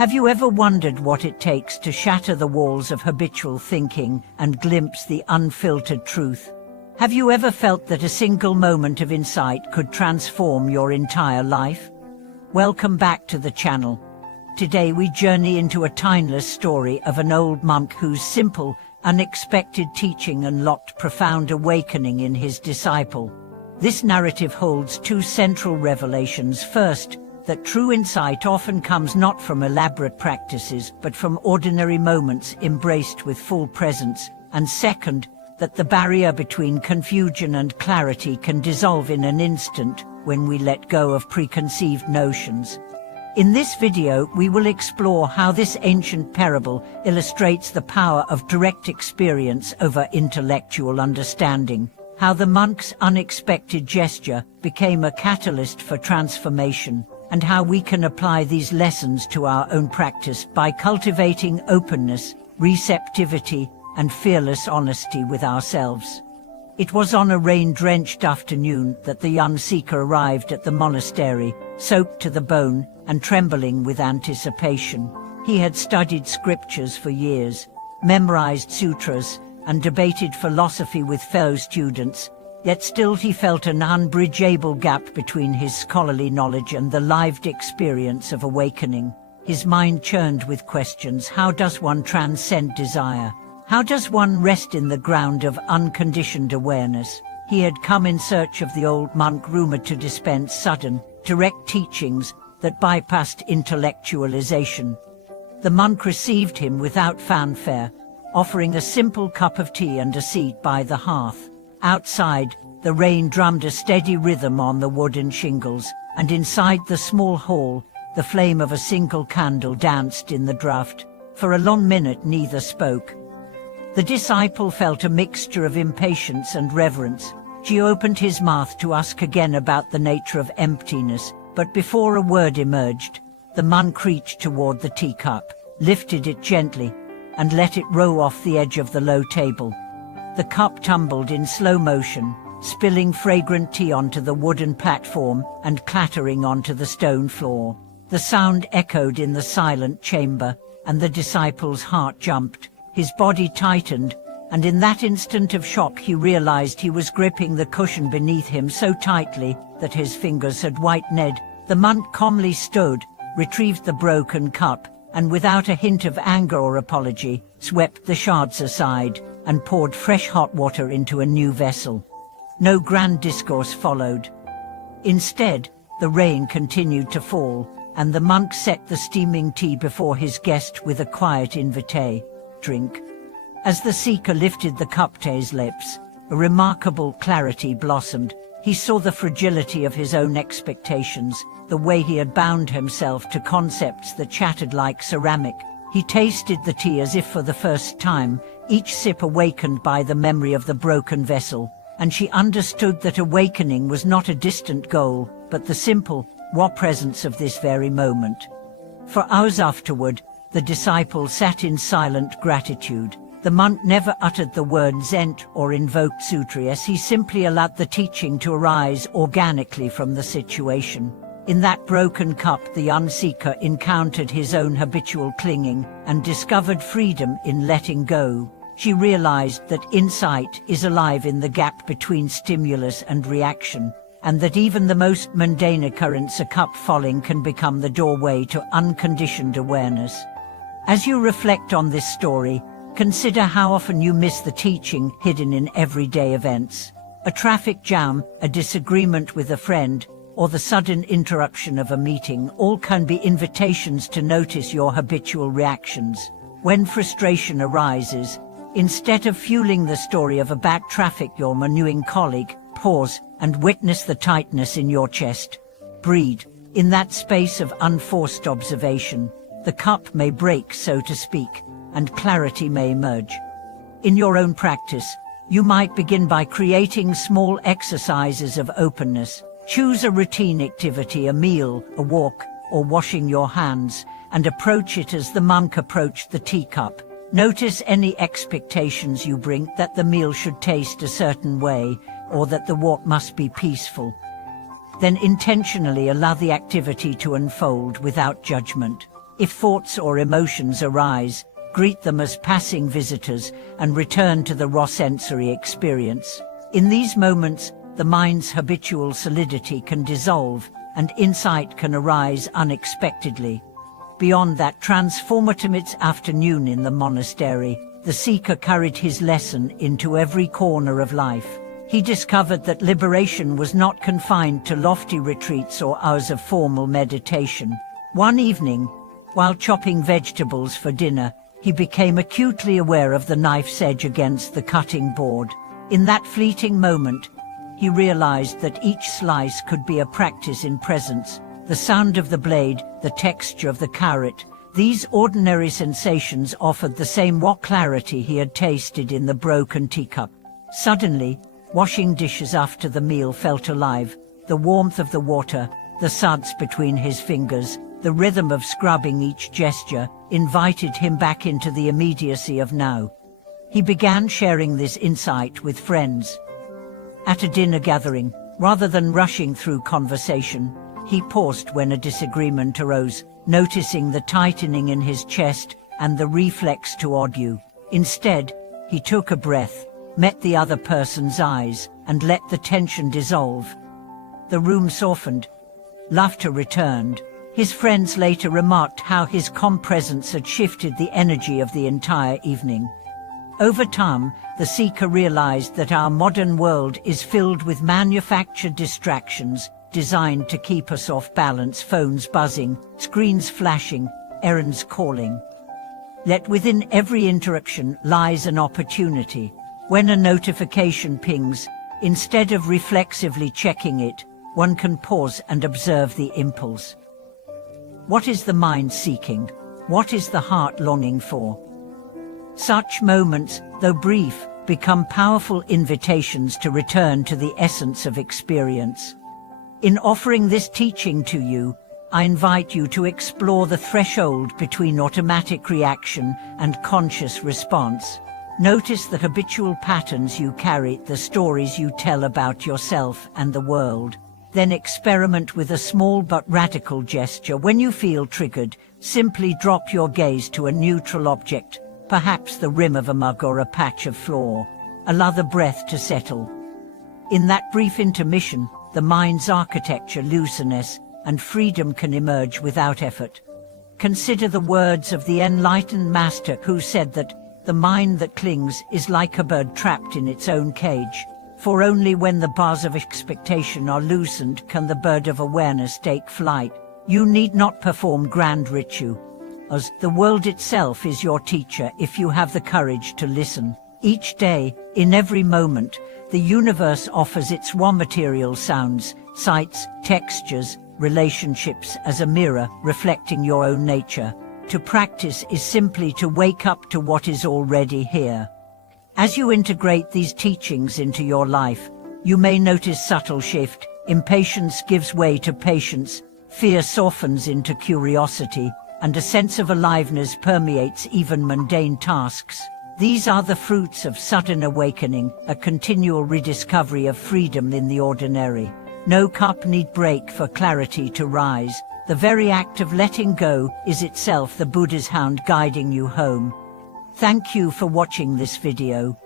Have you ever wondered what it takes to shatter the walls of habitual thinking and glimpse the unfiltered truth? Have you ever felt that a single moment of insight could transform your entire life? Welcome back to the channel. Today we journey into a timeless story of an old monk whose simple, unexpected teaching unlocked profound awakening in his disciple. This narrative holds two central revelations. First, that true insight often comes not from elaborate practices, but from ordinary moments embraced with full presence. And second, that the barrier between confusion and clarity can dissolve in an instant when we let go of preconceived notions. In this video, we will explore how this ancient parable illustrates the power of direct experience over intellectual understanding, how the monk's unexpected gesture became a catalyst for transformation, and how we can apply these lessons to our own practice by cultivating openness, receptivity, and fearless honesty with ourselves. It was on a rain-drenched afternoon that the young seeker arrived at the monastery, soaked to the bone and trembling with anticipation. He had studied scriptures for years, memorized sutras, and debated philosophy with fellow students, yet still he felt an unbridgeable gap between his scholarly knowledge and the lived experience of awakening. His mind churned with questions. How does one transcend desire? How does one rest in the ground of unconditioned awareness? He had come in search of the old monk rumored to dispense sudden, direct teachings that bypassed intellectualization. The monk received him without fanfare, offering a simple cup of tea and a seat by the hearth. Outside, the rain drummed a steady rhythm on the wooden shingles, and inside the small hall, the flame of a single candle danced in the draught. For a long minute neither spoke. The disciple felt a mixture of impatience and reverence. He opened his mouth to ask again about the nature of emptiness, but before a word emerged, the monk reached toward the teacup, lifted it gently, and let it roll off the edge of the low table. The cup tumbled in slow motion, spilling fragrant tea onto the wooden platform and clattering onto the stone floor. The sound echoed in the silent chamber, and the disciple's heart jumped. His body tightened, and in that instant of shock he realized he was gripping the cushion beneath him so tightly that his fingers had whitened. The monk calmly stood, retrieved the broken cup, and without a hint of anger or apology, swept the shards aside and poured fresh hot water into a new vessel. No grand discourse followed. Instead, the rain continued to fall, and the monk set the steaming tea before his guest with a quiet invite. Drink. As the seeker lifted the cup to his lips, a remarkable clarity blossomed. He saw the fragility of his own expectations, the way he had bound himself to concepts that shattered like ceramic. He tasted the tea as if for the first time, each sip awakened by the memory of the broken vessel, and she understood that awakening was not a distant goal, but the simple, raw presence of this very moment. For hours afterward, the disciple sat in silent gratitude. The monk never uttered the word Zend or invoked sutra, as he simply allowed the teaching to arise organically from the situation. In that broken cup, the young seeker encountered his own habitual clinging and discovered freedom in letting go. She realized that insight is alive in the gap between stimulus and reaction, and that even the most mundane occurrence, a cup falling, can become the doorway to unconditioned awareness. As you reflect on this story, consider how often you miss the teaching hidden in everyday events. A traffic jam, a disagreement with a friend, or the sudden interruption of a meeting all can be invitations to notice your habitual reactions. When frustration arises, instead of fueling the story of a bad traffic or renewing colleague, pause and witness the tightness in your chest. Breathe. In that space of unforced observation, the cup may break, so to speak, and clarity may emerge. In your own practice, you might begin by creating small exercises of openness. Choose a routine activity, a meal, a walk, or washing your hands, and approach it as the monk approached the teacup. Notice any expectations you bring, that the meal should taste a certain way, or that the walk must be peaceful. Then intentionally allow the activity to unfold without judgment. If thoughts or emotions arise, greet them as passing visitors and return to the raw sensory experience. In these moments, the mind's habitual solidity can dissolve and insight can arise unexpectedly. Beyond that transformative afternoon in the monastery, the seeker carried his lesson into every corner of life. He discovered that liberation was not confined to lofty retreats or hours of formal meditation. One evening, while chopping vegetables for dinner, he became acutely aware of the knife's edge against the cutting board. In that fleeting moment, he realized that each slice could be a practice in presence. The sound of the blade, the texture of the carrot, these ordinary sensations offered the same raw clarity he had tasted in the broken teacup. Suddenly, washing dishes after the meal felt alive. The warmth of the water, the suds between his fingers, the rhythm of scrubbing each gesture invited him back into the immediacy of now. He began sharing this insight with friends. At a dinner gathering, rather than rushing through conversation, he paused when a disagreement arose, noticing the tightening in his chest and the reflex to argue. Instead, he took a breath, met the other person's eyes, and let the tension dissolve. The room softened. Laughter returned. His friends later remarked how his calm presence had shifted the energy of the entire evening. Over time, the seeker realized that our modern world is filled with manufactured distractions designed to keep us off balance: phones buzzing, screens flashing, errands calling. Yet within every interruption lies an opportunity. When a notification pings, instead of reflexively checking it, one can pause and observe the impulse. What is the mind seeking? What is the heart longing for? Such moments, though brief, become powerful invitations to return to the essence of experience. In offering this teaching to you, I invite you to explore the threshold between automatic reaction and conscious response. Notice the habitual patterns you carry, the stories you tell about yourself and the world. Then experiment with a small but radical gesture. When you feel triggered, simply drop your gaze to a neutral object, perhaps the rim of a mug or a patch of floor. Allow the breath to settle. In that brief intermission, the mind's architecture loosens, and freedom can emerge without effort. Consider the words of the enlightened master who said that the mind that clings is like a bird trapped in its own cage. For only when the bars of expectation are loosened can the bird of awareness take flight. You need not perform grand ritual, as the world itself is your teacher if you have the courage to listen. Each day, in every moment, the universe offers its raw material: sounds, sights, textures, relationships as a mirror reflecting your own nature. To practice is simply to wake up to what is already here. As you integrate these teachings into your life, you may notice subtle shift. Impatience gives way to patience, fear softens into curiosity, and a sense of aliveness permeates even mundane tasks. These are the fruits of sudden awakening, a continual rediscovery of freedom in the ordinary. No cup need break for clarity to rise. The very act of letting go is itself the Buddha's hand guiding you home. Thank you for watching this video.